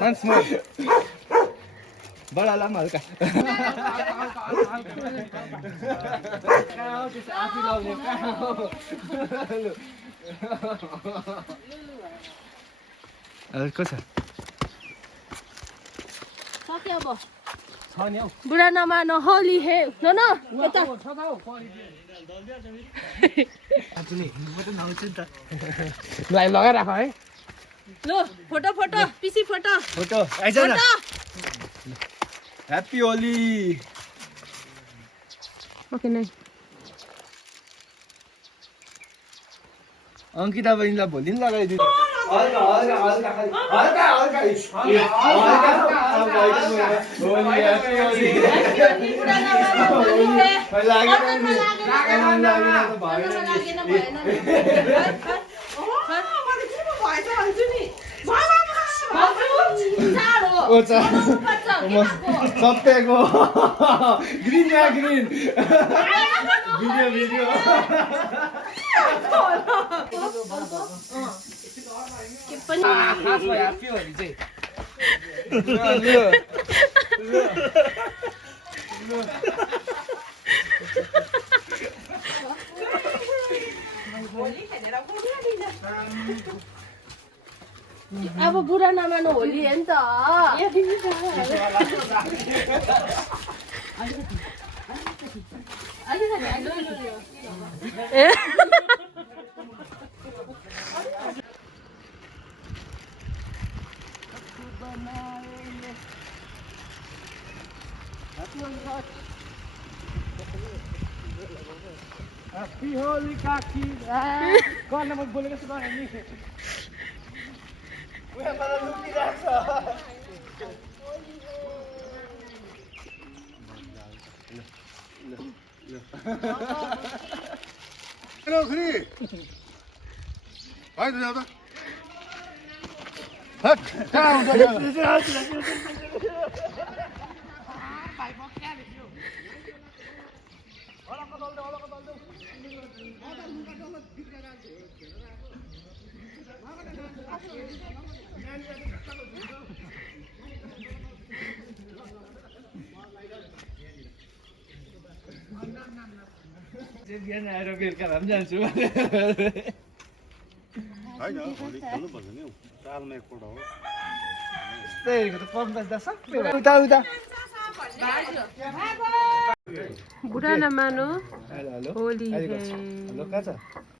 Once more. बड़ा लामा हल्का कसो सक्यो अब बुढा नमानो होली हे न न यता लाइभ लगाइराख है ल फोटो फोटो पिसी फोटो फोटो आइज न ह्याप्पी होली ओके नै अंकिता बहिनीलाई भोलि नि लगाइदिनु हल्का हल्का हल्का हल्का हल्का सत्य ग्रीन या ग्रीन भिडियो भिडियो अब बुढा नमानो होली हो नि त Happy Holy Kaki. Kau nak boleh ke sekolah ni? Weh, malah luki rasa. Hello, Khri. Hai tu jauh. Hut, kau dah. बिहान आएर बेलुका भए पनि जान्छु होइन भोलि खोल्नु पर्छ नि हौ सालमा एकपल्ट हो त्यहीको त पम्पास दा सबै उता उता बुढा नमानो हेलो हेलो होली हेलो कहाँ छ